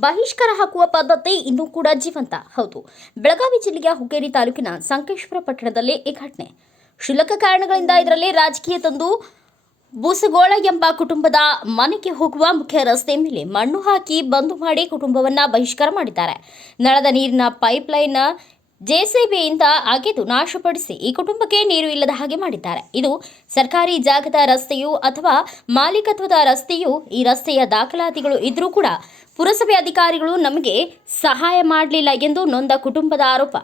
ಬಹಿಷ್ಕಾರ ಹಾಕುವ ಪದ್ಧತಿ ಇನ್ನೂ ಕೂಡ ಜೀವಂತ. ಹೌದು. ಬೆಳಗಾವಿ ಜಿಲ್ಲೆಯ ಹುಕ್ಕೇರಿ ತಾಲೂಕಿನ ಸಂಕೇಶ್ವರ ಪಟ್ಟಣದಲ್ಲಿ ಈ ಘಟನೆ. ಕ್ಷುಲ್ಲಕ ಕಾರಣಗಳಿಂದ ಇದರಲ್ಲಿ ರಾಜಕೀಯ ತಂದು ಬೂಸಗೋಳ ಎಂಬ ಕುಟುಂಬದ ಮನೆಗೆ ಹೋಗುವ ಮುಖ್ಯ ರಸ್ತೆ ಮೇಲೆ ಮಣ್ಣು ಹಾಕಿ ಬಂದು ಮಾಡಿ ಕುಟುಂಬವನ್ನ ಬಹಿಷ್ಕಾರ ಮಾಡಿದ್ದಾರೆ. ನಳದ ನೀರಿನ ಪೈಪ್ಲೈನ್ ಜೆಸಿಬಿಯಿಂದ ಅಗೆದು ನಾಶಪಡಿಸಿ ಈ ಕುಟುಂಬಕ್ಕೆ ನೀರು ಇಲ್ಲದ ಹಾಗೆ ಮಾಡಿದ್ದಾರೆ. ಇದು ಸರ್ಕಾರಿ ಜಾಗದ ರಸ್ತೆಯು ಅಥವಾ ಮಾಲೀಕತ್ವದ ರಸ್ತೆಯು ಈ ರಸ್ತೆಯ ದಾಖಲಾತಿಗಳು ಇದ್ರೂ ಕೂಡ ಪುರಸಭೆ ಅಧಿಕಾರಿಗಳು ನಮಗೆ ಸಹಾಯ ಮಾಡಲಿಲ್ಲ ಎಂದು ನೊಂದ ಕುಟುಂಬದ ಆರೋಪ.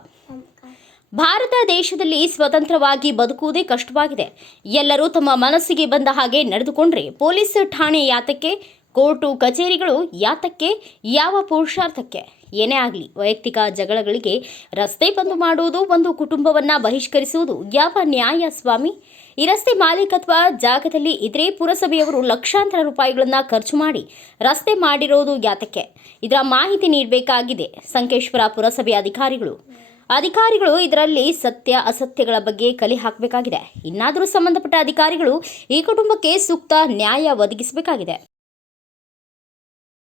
ಭಾರತ ದೇಶದಲ್ಲಿ ಸ್ವತಂತ್ರವಾಗಿ ಬದುಕುವುದೇ ಕಷ್ಟವಾಗಿದೆ. ಎಲ್ಲರೂ ತಮ್ಮ ಮನಸ್ಸಿಗೆ ಬಂದ ಹಾಗೆ ನಡೆದುಕೊಂಡ್ರೆ ಪೊಲೀಸ್ ಠಾಣೆ ಯಾತಕ್ಕೆ, ಕೋರ್ಟು ಕಚೇರಿಗಳು ಯಾತಕ್ಕೆ, ಯಾವ ಪುರುಷಾರ್ಥಕ್ಕೆ? ಏನೇ ಆಗಲಿ, ವೈಯಕ್ತಿಕ ಜಗಳಗಳಿಗೆ ರಸ್ತೆ ಬಂದು ಮಾಡುವುದು ಒಂದು ಕುಟುಂಬವನ್ನ ಬಹಿಷ್ಕರಿಸುವುದು ಯಾವ ನ್ಯಾಯ ಸ್ವಾಮಿ? ಈ ರಸ್ತೆ ಮಾಲೀಕತ್ವ ಜಾಗದಲ್ಲಿ ಇದ್ರೆ ಪುರಸಭೆಯವರು ಲಕ್ಷಾಂತರ ರೂಪಾಯಿಗಳನ್ನು ಖರ್ಚು ಮಾಡಿ ರಸ್ತೆ ಮಾಡಿರೋದು ಯಾತಕ್ಕೆ? ಇದರ ಮಾಹಿತಿ ನೀಡಬೇಕಾಗಿದೆ ಸಂಕೇಶ್ವರ ಪುರಸಭೆ ಅಧಿಕಾರಿಗಳು. ಅಧಿಕಾರಿಗಳು ಇದರಲ್ಲಿ ಸತ್ಯ, ಅಸತ್ಯಗಳ ಬಗ್ಗೆ ಕಲಿ ಹಾಕಬೇಕಾಗಿದೆ. ಇನ್ನಾದರೂ ಸಂಬಂಧಪಟ್ಟ ಅಧಿಕಾರಿಗಳು ಈ ಕುಟುಂಬಕ್ಕೆ ಸೂಕ್ತ ನ್ಯಾಯ ಒದಗಿಸಬೇಕಾಗಿದೆ.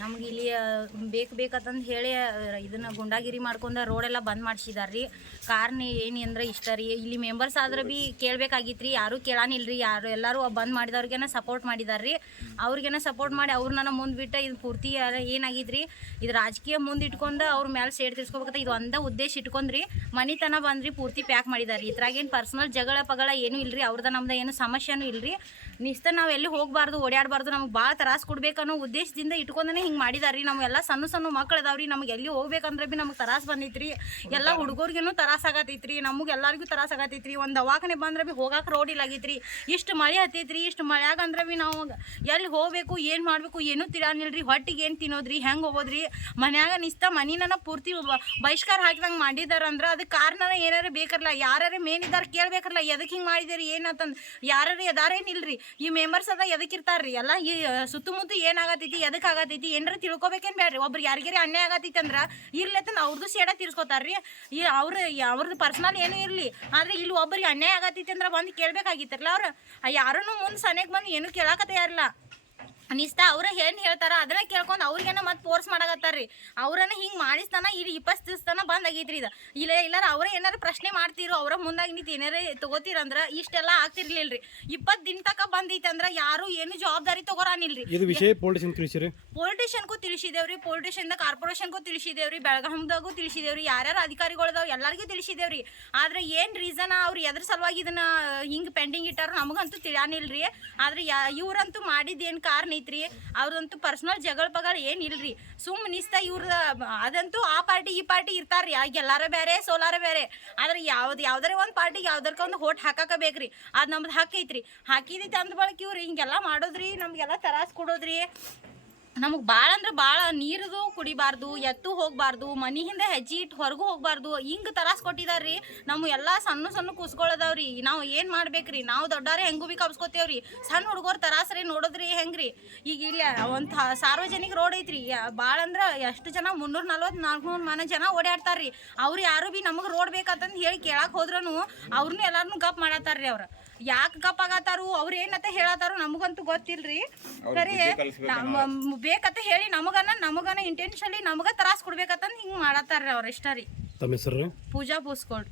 ನಮ್ಗೆ ಇಲ್ಲಿ ಬೇಕು ಬೇಕಂತಂದು ಹೇಳಿ ಇದನ್ನ ಗುಂಡಾಗಿರಿ ಮಾಡ್ಕೊಂಡ ರೋಡೆಲ್ಲ ಬಂದ್ ಮಾಡಿಸಿದಾರ್ರಿ. ಕಾರ್ನ ಏನು ಅಂದ್ರೆ ಇಷ್ಟ ರೀ, ಇಲ್ಲಿ ಮೆಂಬರ್ಸ್ ಆದ್ರೆ ಬಿ ಕೇಳ್ಬೇಕಾಗಿತ್ತು ರೀ ಯಾರೂ ಕೇಳಾನಿಲ್ರಿ, ಯಾರು ಎಲ್ಲರೂ ಬಂದ್ ಮಾಡಿದವ್ರಿಗೆನ ಸಪೋರ್ಟ್ ಮಾಡಿದಾರ್ರಿ. ಅವ್ರಿಗೆನ ಸಪೋರ್ಟ್ ಮಾಡಿ ಅವ್ರನ್ನ ಮುಂದೆ ಬಿಟ್ಟು ಇದು ಪೂರ್ತಿ ಏನಾಗಿದ್ರಿ ಇದು ರಾಜಕೀಯ ಮುಂದೆ ಇಟ್ಕೊಂಡು ಅವ್ರ ಮೇಲೆ ಸೇಡ್ ತಿರ್ಸ್ಕೊಬೇಕಂತ ಇದು ಒಂದ ಉದ್ದೇಶ ಇಟ್ಕೊಂಡ್ರಿ. ಮನಿತನ ಬಂದ್ರಿ ಪೂರ್ತಿ ಪ್ಯಾಕ್ ಮಾಡಿದಾರೆ ಏನು ಪರ್ಸನಲ್ ಜಗಳ ಪಗಳ ಏನೂ ಇಲ್ರಿ, ಅವ್ರದ ನಮ್ದು ಏನು ಸಮಸ್ಯೆನೂ ಇಲ್ರಿ. ನಿಸ್ತ ನಾವು ಎಲ್ಲಿ ಹೋಗಬಾರ್ದು ಓಡಾಡಬಾರ್ದು ನಮ್ಗೆ ಭಾಳ ತ್ರಾಸ ಕೊಡ್ಬೇಕನ್ನೋ ಉದ್ದೇಶದಿಂದ ಇಟ್ಕೊಂಡೇ ಹಿಂಗೆ ಮಾಡಿದಾರೆ ನಾವು ಎಲ್ಲ ಸಣ್ಣ ಸಣ್ಣ ಮಕ್ಳು ಅದಾವ್ರಿ. ನಮ್ಗೆ ಎಲ್ಲಿ ಹೋಗ್ಬೇಕಂದ್ರೆ ಭೀ ನಮ್ಗೆ ತ್ರಾಸ ಬಂದೈತ್ರಿ. ಎಲ್ಲ ಹುಡುಗರಿಗೇನು ತ್ರಾಸ ಆಗತೈತ್ರಿ. ನಮಗೆ ಎಲ್ಲರಿಗೂ ತ್ರಾಸ ಆಗತೈತ್ರಿ. ಒಂದು ದವಾಖಾನೆ ಬಂದ್ರೆ ಭೀ ಹೋಗಕ್ಕೆ ರೋಡ್ ಇಲ್ಲ ಆಗೈತ್ರಿ. ಇಷ್ಟು ಮಳೆ ಹತ್ತೈತ್ರಿ. ಇಷ್ಟು ಮಳೆಯಾಗ ಅಂದ್ರೆ ಭೀ ನಾವು ಎಲ್ಲಿ ಹೋಗಬೇಕು ಏನು ಮಾಡಬೇಕು ಏನೂ ತಿಳಾನಿಲ್ರಿ. ಹೊಟ್ಟಿಗೆ ಏನು ತಿನ್ನೋದ್ರಿ ಹೆಂಗೆ ಹೋಗೋದ್ರಿ? ಮನ್ಯಾಗ ನಿಸ್ತ ಮನಿನ ಪೂರ್ತಿ ಬಹಿಷ್ಕಾರ ಹಾಕಿದಂಗೆ ಮಾಡಿದಾರಂದ್ರೆ ಅದಕ್ಕೆ ಕಾರಣ ಏನಾರ ಬೇಕಲ್ಲ ಯಾರು ಮೇನ್ ಇದಾರ ಕೇಳ್ಬೇಕಲ್ಲ ಎದಕ್ಕೆ ಹಿಂಗೆ ಮಾಡಿದಿರಿ ಏನಂತಂದು? ಯಾರ್ಯಾರು ಎದಾರೇನಿಲ್ರಿ ಈ ಮೆಂಬರ್ಸ್ ಅದ ಎದಕ್ಕೆ ಇರ್ತಾರ್ರಿ? ಎಲ್ಲ ಈ ಸುತ್ತಮುತ್ತ ಏನಾಗತೈತಿ ಎದಕ್ಕೆ ಆಗತೈತಿ, ಏನಾರ ತಿಳ್ಕೊಬೇಕೇನು ಬೇಡ್ರಿ ಒಬ್ರು ಯಾರಿಗಾರಿ ಅನ್ಯಾಯ ಆಗತೈತಿ ಅಂದ್ರೆ ಇರ್ಲತ್ತ ಅವ್ರದ್ದು ಸೇಡ ರೀ ಈ ಅವ್ರ ಅವ್ರದ್ದು ಪರ್ಸ್ನಲ್ ಏನೂ ಇರಲಿ. ಆದ್ರೆ ಇಲ್ಲಿ ಒಬ್ಬರಿಗೆ ಅನ್ಯಾಯ ಆಗತೈತಿ ಅಂದ್ರೆ ಬಂದು ಕೇಳ್ಬೇಕಾಗಿತ್ತಲ್ಲ ಅವ್ರು. ಯಾರನ್ನು ಮುಂದೆ ಸನೇಕ್ ಬಂದು ಏನೂ ಕೇಳಾಕ ತಯಾರಿಲ್ಲ. ಅನಿಸ್ತಾ ಅವ್ರ ಏನು ಹೇಳ್ತಾರ ಅದನ್ನ ಕೇಳ್ಕೊಂಡು ಅವ್ರಿಗೇನ ಮತ್ತೆ ಫೋರ್ಸ್ ಮಾಡಕತ್ತಾರ್ರಿ. ಅವ್ರನ್ನ ಹಿಂಗ್ ಮಾಡಿಸ್ತಾನ ಇಲ್ಲಿ ಇಪ್ಪತ್ತು ದಿವಸ ತನ ಬಂದ್ ಆಗೈತ್ರಿ ಇದು. ಇಲ್ಲ ಇಲ್ಲಾರ ಅವ್ರೇ ಏನಾರ ಪ್ರಶ್ನೆ ಮಾಡ್ತಿರು ಅವ್ರ ಮುಂದಾಗಿ ನಿಂತು ಏನಾರ ತಗೋತೀರಂದ್ರ ಇಷ್ಟೆಲ್ಲ ಆಗ್ತಿರ್ಲಿಲ್ರಿ. ಇಪ್ಪತ್ತು ದಿನ ತಕ ಬಂದೈತೆ ಅಂದ್ರ ಯಾರು ಏನು ಜವಾಬ್ದಾರಿ ತಗೋರಾನಿಲ್ರಿ. ಇದು ವಿಷಯ ಪೊಲೀಸ್ ತಿಳಿಸಿರಿ. ಪೊಲಿಟಿಷನ್ಗೂ ತಿಳಿಸಿದೇವ್ರಿ ಪೊಲಿಟಿಷಿಯನ್ ಕಾರ್ಪೊರೇಷನ್ಗೂ ತಿಳಿಸಿದೇವ್ರಿ ಬೆಳಗಾಂದಾಗೂ ತಿಳಿಸಿದೇವ್ರಿ ಯಾರ್ಯಾರು ಅಧಿಕಾರಿಗಳದಾವ ಎಲ್ಲರಿಗೂ ತಿಳಿಸಿದೇವ್ರಿ. ಆದ್ರೆ ಏನ್ ರೀಸನ್ ಅವ್ರು ಎದ್ರ ಸಲುವಾಗಿ ಇದನ್ನ ಹಿಂಗ್ ಪೆಂಡಿಂಗ್ ಇಟ್ಟಾರ ನಮಗಂತೂ ತಿಳಿಯಾನಿಲ್ರಿ. ಆದ್ರೆ ಇವ್ರಂತೂ ಮಾಡಿದ್ದೇನ್ ಕಾರಣ ಐತ್ರಿ. ಅವ್ರದಂತೂ ಪರ್ಸನಲ್ ಜಗಳ ಪಗಳ ಏನ್ ಇಲ್ರಿ. ಸುಮ್ ನಿಸ್ತ ಇವ್ರದ, ಅದಂತೂ ಆ ಪಾರ್ಟಿ ಈ ಪಾರ್ಟಿ ಇರ್ತಾರ್ರಿ. ಎಲ್ಲಾರ ಬೇರೆ ಸೋಲಾರ ಬೇರೆ ಆದ್ರೆ ಯಾವ್ದು, ಯಾವ್ದಾರ ಒಂದು ಪಾರ್ಟಿಗೆ ಯಾವ್ದಾರ್ಕ ಒಂದು ಹೋಟ್ ಹಾಕಾಕ ಬೇಕ್ರಿ ಅದ್ ನಮ್ದು ಹಾಕೈತ್ರಿ ಐತ್ರಿ. ಹಾಕಿದೈತಿ ಅಂದ ಬಳಕ ಇವ್ರು ಹಿಂಗೆಲ್ಲ ಮಾಡೋದ್ರಿ, ನಮ್ಗೆಲ್ಲ ತರಾಸ್ ಕೊಡೋದ್ರಿ. ನಮಗೆ ಭಾಳ ಅಂದ್ರೆ ಭಾಳ ನೀರದು ಕುಡಿಬಾರ್ದು, ಎತ್ತು ಹೋಗಬಾರ್ದು ಮನಿ ಹಿಂದೆ ಹೆಜ್ಜೆ ಇಟ್ಟು ಹೊರಗೂ ಹೋಗಬಾರ್ದು, ಹಿಂಗೆ ತರಾಸ್ ಕೊಟ್ಟಿದಾರ್ರಿ. ನಮ್ಮ ಎಲ್ಲ ಸಣ್ಣ ಸಣ್ಣ ಕೂಸ್ಕೊಳ್ಳೋದವ್ರಿ ನಾವು ಏನು ಮಾಡ್ಬೇಕ್ರಿ? ನಾವು ದೊಡ್ಡವ್ರೆ ಹೆಂಗೂ ಬಿ ಕಬ್ಸ್ಕೊತೇವ್ರಿ ಸಣ್ಣ ಹುಡುಗರು ತರಾಸ್ರಿ ನೋಡೋದ್ರಿ ಹೆಂಗ್ರಿ? ಈಗ ಇಲ್ಲಿ ಒಂದು ಸಾರ್ವಜನಿಕ ರೋಡ್ ಐತ್ರಿ. ಭಾಳ ಅಂದ್ರೆ ಎಷ್ಟು ಜನ ಮುನ್ನೂರ ನಲ್ವತ್ತು ನಾಲ್ಕುನೂರು ಮನೆ ಜನ ಓಡಾಡ್ತಾರ್ರಿ ಅವ್ರು ಯಾರು ಬಿ ನಮಗೆ ರೋಡ್ ಬೇಕಂತಂದು ಹೇಳಿ ಕೇಳಕ್ಕೆ ಹೋದ್ರೂ ಅವ್ರನ್ನೂ ಎಲ್ಲಾರನ್ನೂ ಗಪ್ ಮಾಡತ್ತಾರ್ರಿ ಅವ್ರು. ಯಾಕೆ ಗಪ್ ಆಗತ್ತಾರು? ಅವ್ರು ಏನತ್ತ ಹೇಳತ್ತಾರು ನಮಗಂತೂ ಗೊತ್ತಿಲ್ರಿ. ಸರಿ ನಮ್ಮ ಬೇಕಂತ ಹೇಳಿ ನಮಗನ ನಮಗನ ಇಂಟೆನ್ಷನ್ಲಿ ನಮಗ ತ್ರಾಸ ಕೊಡ್ಬೇಕಂತಂದು ಹಿಂಗೆ ಮಾಡತ್ತಾರ್ರಿ ಅವ್ರ ಇಷ್ಟ ರೀ. ತಮ್ಮ ಹೆಸರು? ಪೂಜಾ ಬೂಸ್ಕೊಳ್